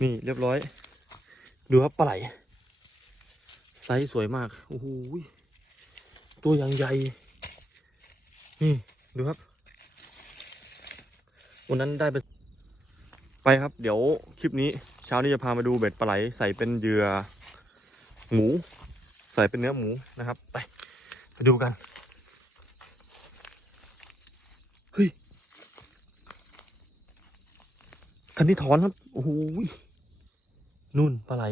นี่เรียบร้อย ดูครับปลาไหล ไซส์สวยมาก โอ้โห ตัวอย่างใหญ่ นี่ดูครับ วันนั้นได้ไป ไปครับ เดี๋ยวคลิปนี้เช้านี้จะพามาดูเบ็ดปลาไหล ใส่เป็นเหยื่อหมู ใส่เป็นเนื้อหมูนะครับ ไปไปดูกัน เฮ้ย คันที่ถอนครับโอ้โหยนู่นปลาไหล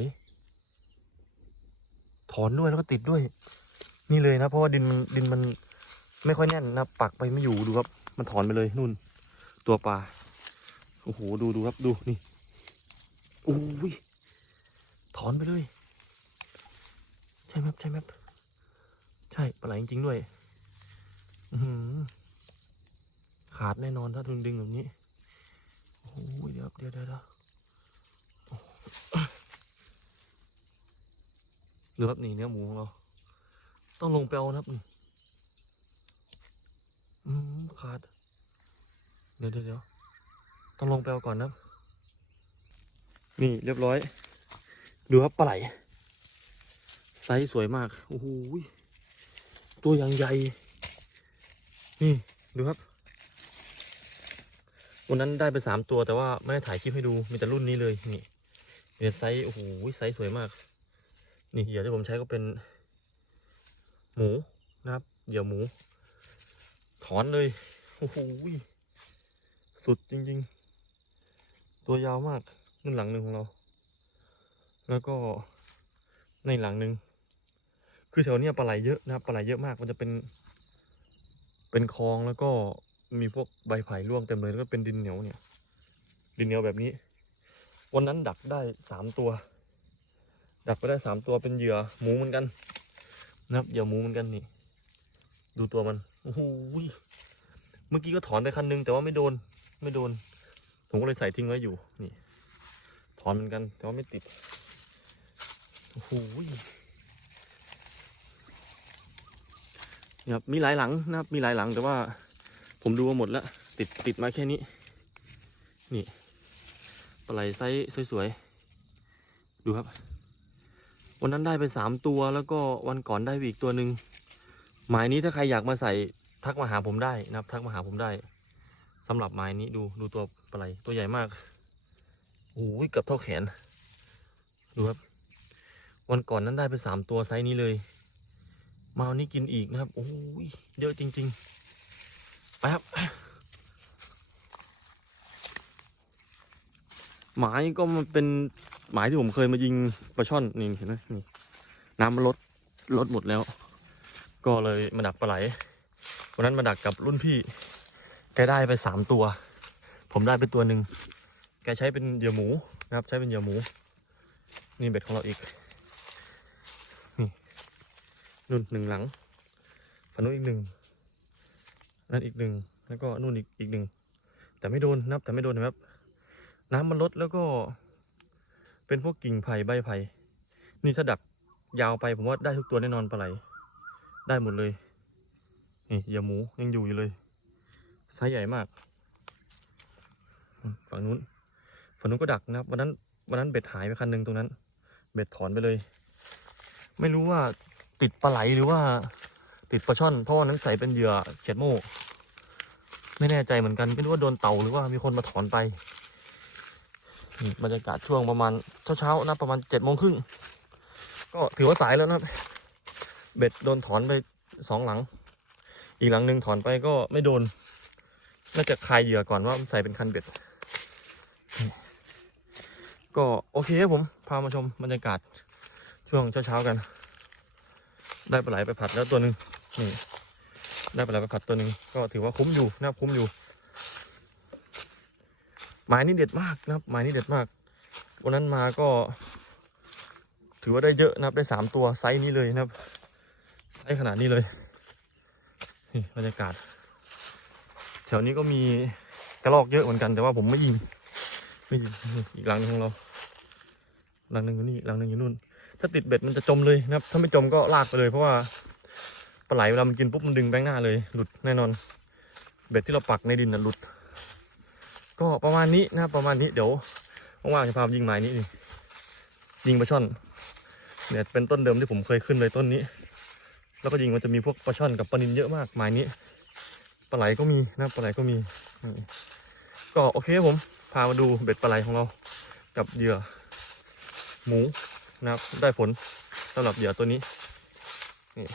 ถอนด้วยแล้วก็ติดด้วย นี่เลยนะเพราะว่าดินมันดินมันไม่ค่อยแน่นนะปักไปไม่อยู่ดูครับ มันถอนไปเลยนู่น ตัวปลาโอ้โหดูดูครับดูนี่โอ้ยถอนไปเลยใช่ไหมใช่ไหมใช่ปลาไหลจริงๆด้วยอือหือขาดแน่นอนถ้าทุนดึงแบบนี้ โอ้ยเดี๋ยวเดี๋ยวเดี๋ยวดูครับนี่เนื้อหมูของเรา ต้องลงไปเอานะครับนี่อืมขาด เดี๋ยวเดี๋ยวต้องลงไปเอาก่อนนะนี่เรียบร้อย ดูครับปลาไหลไซส์สวยมาก โอ้โหตัวอย่างใหญ่ นี่ ดูครับ วันนั้นได้ไปสามตัวแต่ว่าไม่ได้ถ่ายคลิปให้ดูมีแต่รุ่นนี้เลยนี่เนี่ยไซส์โอ้โหไซส์สวยมาก นี่เหยื่อที่ผมใช้ก็เป็น หมูนะครับเหยื่อหมู ถอนเลยโอ้โหสุดจริง ๆ ตัวยาวมากนั่นหลังหนึ่งของเรา แล้วก็ในหลังหนึ่งคือแถวเนี้ยปลาไหลเยอะนะครับปลาไหลเยอะมากมันจะเป็น เป็นคลองแล้วก็ มีพวกใบไผ่ร่วงเต็มเลยแล้วก็เป็นดินเหนียวเนี่ย ดินเหนียวแบบนี้ วันนั้นดักได้สามตัว ดักไปได้สามตัวเป็นเหยื่อหมูเหมือนกันนะครับเหยื่อหมูเหมือนกันนี่ ดูตัวมันโอ้โหเมื่อกี้ก็ถอนไปคันนึงแต่ว่าไม่โดนไม่โดน ผมก็เลยใส่ทิ้งไว้อยู่นี่ถอนเหมือนกัน แต่ว่าไม่ติดโอ้โหยนี่ครับมีหลายหลังนะครับมีหลายหลังแต่ว่า ผมดูมาหมดแล้ว ติดติดมาแค่นี้ นี่ปลาไหลไซส์สวยๆ ดูครับ วันนั้นได้ไปสามตัวแล้วก็วันก่อนได้ไปอีกตัวหนึ่งหมายนี้ถ้าใครอยากมาใส่ทักมาหาผมได้นะครับ ทักมาหาผมได้สำหรับหมายนี้ดูดูตัวปลาไหลตัวใหญ่มากโอ้ยเกือบเท่าแขน ดูครับ วันก่อนนั้นได้ไปสามตัวไซส์นี้เลยมาวันนี้กินอีกนะครับโอ้ยเยอะจริง ๆ ไปครับ หมายก็มันเป็นหมายที่ผมเคยมายิงปลาช่อนนี่เห็นไหมนี่น้ำมันลดลดหมดแล้ว ก็เลยมาดักปลาไหลวันนั้นมาดักกับรุ่นพี่ แกได้ไปสามตัว ผมได้ไปตัวหนึ่งแกใช้เป็นเหยื่อหมูนะครับ ใช้เป็นเหยื่อหมู นี่เบ็ดของเราอีก นี่นู่นหนึ่งหลังฝั่งนู้นอีกหนึ่ง นั่นอีกหนึ่งแล้วก็นู่นอีกอีกหนึ่งแต่ไม่โดนนะครับ แต่ไม่โดนนะครับ น้ำมันลดแล้วก็ เป็นพวกกิ่งไผ่ใบไผ่นี่ถ้าดักยาวไปผมว่าได้ทุกตัวแน่นอนปลาไหลได้หมดเลยนี่เหยื่อหมูยังอยู่อยู่เลยไซส์ใหญ่มากฝั่งนู้นฝั่งนู้นก็ดักนะครับวันนั้นวันนั้นเบ็ดหายไปคันหนึ่งตรงนั้น เบ็ดถอนไปเลย ไม่รู้ว่าติดปลาไหลหรือว่า ติดปลาช่อนเพราะวันนั้นใส่เป็นเหยื่อเขียดโม่ไม่แน่ใจเหมือนกันไม่รู้ว่าโดนเต่าหรือว่ามีคนมาถอนไปบรรยากาศช่วงประมาณเช้าๆนะประมาณเจ็ดโมงครึ่งก็ถือว่าสายแล้วนะเบ็ดโดนถอนไปสองหลัง อีกหลังหนึ่งถอนไปก็ไม่โดนน่าจะคลายเหยื่อก่อนว่ามันใส่เป็นคันเบ็ด ก็โอเคครับผมพามาชมบรรยากาศช่วงเช้าๆกัน ได้ปลาไหลไปผัดแล้วตัวหนึ่ง นี่ได้ไปแลาไหลไปผัดตัวหนึ่งก็ถือว่าคุ้มอยู่นะครับคุ้มอยู่หมายนี้เด็ดมากนะครับหมายนี้เด็ดมากวันนั้นมาก็ ถือว่าได้เยอะนะครับได้สามตัวไซส์นี้เลยนะครับไซส์ขนาดนี้เลยนี่บรรยากาศ แถวนี้ก็มีกระรอกเยอะเหมือนกันแต่ว่าผมไม่ยิงไม่ยิงอีกหลังหนึ่งของเราหลังหนึ่งอยู่นี่หลังหนึ่งอยู่นู่น ถ้าติดเบ็ดมันจะจมเลยนะครับ ถ้าไม่จมก็ลากไปเลยเพราะว่า ปลาไหลเวลามันกินปุ๊บมันดึงแบงหน้าเลย หลุดแน่นอน เบ็ดที่เราปักในดินน่ะหลุด ก็ประมาณนี้นะประมาณนี้เดี๋ยวว่างๆจะพายิงหมายนี้นี่ยิงปลาช่อนเนี่ยเป็นต้นเดิมที่ผมเคยขึ้นเลยต้นนี้ แล้วก็ยิงมันจะมีพวกปลาช่อนกับปลานินเยอะมากหมายนี้ปลาไหลก็มีนะปลาไหลก็มีก็โอเคผมพามาดูเบ็ดปลาไหลของเรา กับเหยื่อ หมูนะครับได้ผลสำหรับเหยื่อตัวนี้นี่